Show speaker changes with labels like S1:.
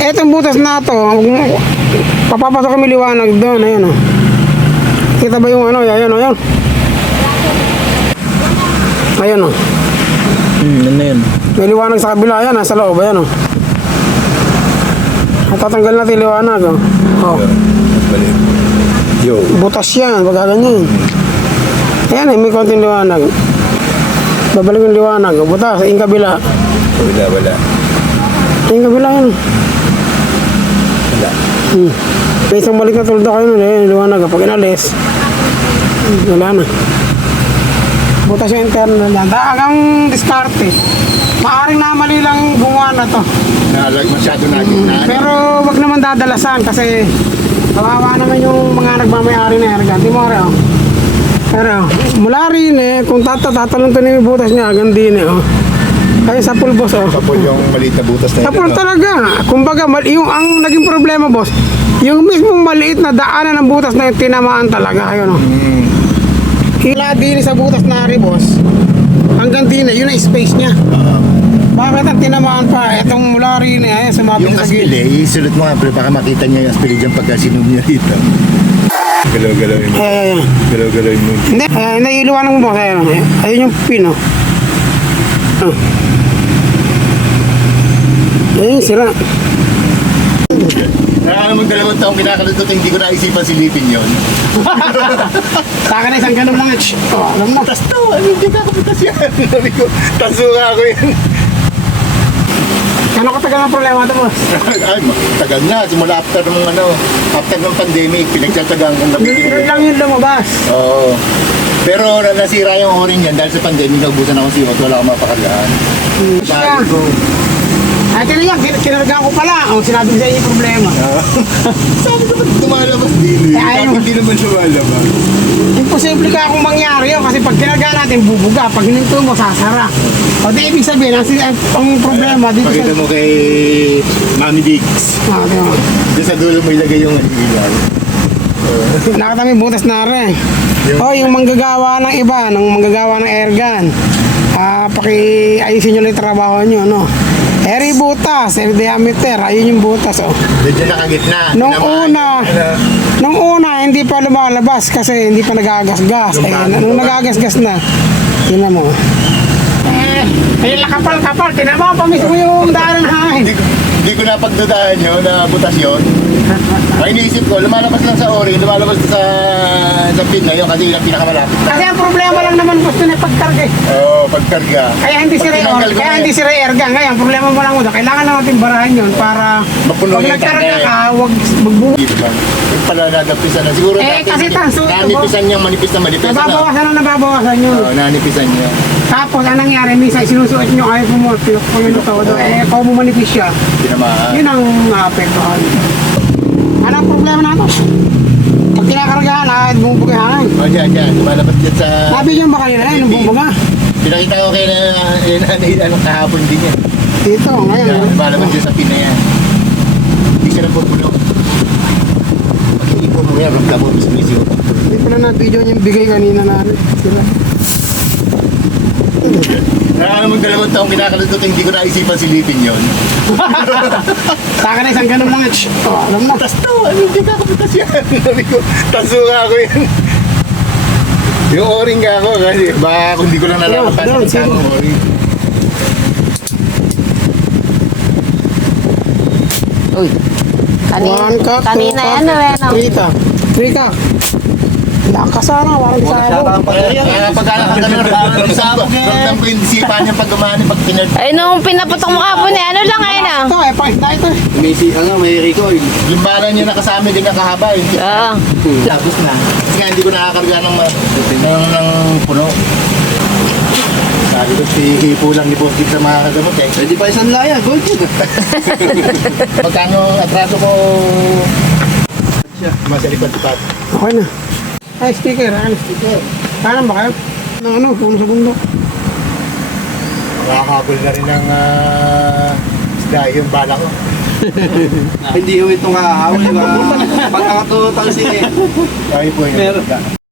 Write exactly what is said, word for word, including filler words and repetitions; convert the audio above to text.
S1: Etong butas na to, papapasok kami liwanag doon, ayan o. Kita ba yung ano, ayan o, ayan. Ayan o.
S2: Hmm, ano yun?
S1: May liwanag sa kabila, ayan, nasa loob, ayan o. Tatanggal natin liwanag o. Oh.
S2: Yo.
S1: Butas yan, pagka ganyan. Ayan eh, may konting liwanag. Babalik yung liwanag, butas, yung kabila.
S2: Wala, wala.
S1: Yung kabila yun.
S2: Wala.
S1: Hmm. May isang balik na tulda kayo nun eh, liwanag. Pag inalis, wala na. Butas yung interno na. Dagang diskarte. Maaring namali lang gumawa na to.
S2: Nalag masyado natin na.
S1: Pero wag naman dadalasan kasi kawawa naman yung mga nagmamayari na erga. Di mo rin oh. Pero mula rin eh, kung tatatalong to na yung butas niya, agad din eh oh. Kaya sa pool boss oh.
S2: Sa pool yung maliit na butas na
S1: Sa pool talaga. Kumbaga, yung ang naging problema boss, yung mismong maliit na daanan ng butas na yung tinamaan talaga. Ayun oh.
S2: Hmm.
S1: Hila din sa butas na rin boss. Hanggang din eh, yun ang space niya.
S2: Uh,
S1: Bakit ang tinamaan pa? Itong mula rin eh, sumabit
S2: yung
S1: sa
S2: aspil
S1: gilid.
S2: eh, isulot mo nga pre, baka makita niya yung aspil dyan pagka sinum niya dito. Galaw-galawin mo.
S1: Eh,
S2: Galaw-galawin mo.
S1: hindi, eh, naiiluwanan mo boss. Ayun, eh. Ayun yung pin oh. Oh. Ayun, sira.
S2: Nakakala mong dalawang taong kinakalutot, hindi ko naisipan silipin yun.
S1: Sa akin na isang ganun lang. Shh. Oh, alam mo.
S2: Tas to, ano hindi kakapitas yan. Sabi ko, tasuka ako yan.
S1: Ano katagal ang problema ito boss?
S2: Ay, tagal na. Simula after ng ano, after ng pandemic, pinagtatagang kung
S1: Ganun
S2: nabitin.
S1: lang yung lumabas.
S2: Oo. Pero na- nasira yung orin yan dahil sa pandemic, naubusan ako siwat, wala akong mapakargaan.
S1: Hmm.
S2: Sabi ko,
S1: Ay, tila yan, kin- kinargaan ko pala. Oh, sinabi ko sa inyo yung problema.
S2: sabi ko, ba't lumalabas din eh?
S1: Eh, ayaw.
S2: Bakit hindi naman lumalabas?
S1: Imposible ka akong mangyari yun kasi pag kinargaan natin, bubuga. Pag hininto mo, sasara. O di ibig sabihin, ang, ang, ang problema dito
S2: Pakita
S1: sa...
S2: mo kay Mami Diggs.
S1: Ah, di ba?
S2: Diyan sa dulo mo ilagay yung ilaw.
S1: Nakatami butas na rin. Oh, yung manggagawa ng iba, ng manggagawa ng airgun. Ah, paki-ayusin nyo lang yung trabaho nyo, no? Eri butas, eri diameter, ayun yung butas, oh.
S2: Diyan nakagitna.
S1: Nung
S2: Tinamaan.
S1: una,
S2: Ano?
S1: nung una, hindi pa lumalabas kasi hindi pa nagagasgas. Eh, nung nagagasgas na, tingnan mo. Eh, ayun kapal-kapal, tinama pa mismo yung daan ng hangin.
S2: Hindi ko, hindi ko napagdudahan yun na butas yun. May iniisip ko, lumalabas lang sa ori, lumalabas sa sa pin na yun kasi yun ang pinakamalapit.
S1: Kasi ang problema lang naman gusto na pagkarga eh.
S2: Oo, oh, pagkarga.
S1: Kaya hindi
S2: Pag
S1: si Ray
S2: tinanggal ko
S1: kaya
S2: na
S1: hindi
S2: yun,
S1: si Ray Erga. Ngayon, problema mo lang muna. Kailangan na natin barahan yun para
S2: Mapuno
S1: pag
S2: yung
S1: nagkarga
S2: tangke.
S1: ka, huwag magbubuhay.
S2: Hindi ba? Yung pala nagapisan na. Siguro
S1: Eh,
S2: dati,
S1: kasi tanso ito,
S2: nanipisan niya, manipis na manipis na.
S1: Nababawasan na nababawasan yun.
S2: Oo, nanipisan niya.
S1: Tapos, anong nangyari? Minsan, sinusuot nyo kayo pumulpilok ko yun ito. Eh, kung bumanipis siya,
S2: Tinamaan.
S1: yun ang apektuhan. Ano ang problema nato? Pag kinakargahan, ah, bumubuga yung hangin.
S2: O, dyan, dyan. Lumalabas dyan sa...
S1: Sabi niyo ba kanina, eh, nung bumubuga?
S2: Pinakita ko kayo na yun, ano, ano, kahapon din yan.
S1: Dito, ngayon.
S2: Yan,
S1: eh.
S2: lumalabas dyan sa pin na yan. Hindi siya nagpupulong. Pag-iipo mo yan, ramdam mo, sumisigot.
S1: Hindi pala na video niya yung bigay kanina na sila.
S2: Nakakala mong dalawang taong kinakalutot, hindi ko naisipan silipin yun.
S1: Sa akin na isang ganun lang. Shh. Oh, alam mo.
S2: Tas to, ano, hindi kakapitas yan. Sabi ko, tasuka ako yan. Yung o-ring ka ako kasi baka kung hindi ko lang nalaman pa
S1: Doon,
S2: sa
S1: sige.
S2: ang o-ring.
S3: Uy. Kanina,
S1: One cup, two
S3: kanina
S1: cup,
S3: yan, eh, no?
S1: three cup. Three cup. Lakas sana, walang salo.
S2: Kaya pagkalakad ng ramdam ko yung sipa niya pag gumani, pag pinag...
S3: Ay, nung pinaputok mo kapon eh, ano lang ayun ah.
S1: Ito, eh, pakita ito.
S4: May si, ano, may recoil.
S2: Yung bala niya nakasama din nakahaba. Yung
S3: Oo.
S2: tapos na. Kasi nga hindi ko nakakarga ng, ma- ng, ng puno. Sabi ko, si hipo lang ni Boss Gibbs sa mga kagamot eh.
S4: Pwede pa isang laya, gold yun.
S2: Magkano atraso ko mas likod-lipat.
S1: Okay na. Ay, sticker. Ano, sticker. Kanan ba kayo? Ng ano, puno sa bundok.
S2: Makakabol na rin ng uh, isda yung bala ko.
S4: Hindi yung itong kahahawin. Pagkakatutang si...
S2: Ay po yun.
S4: Meron.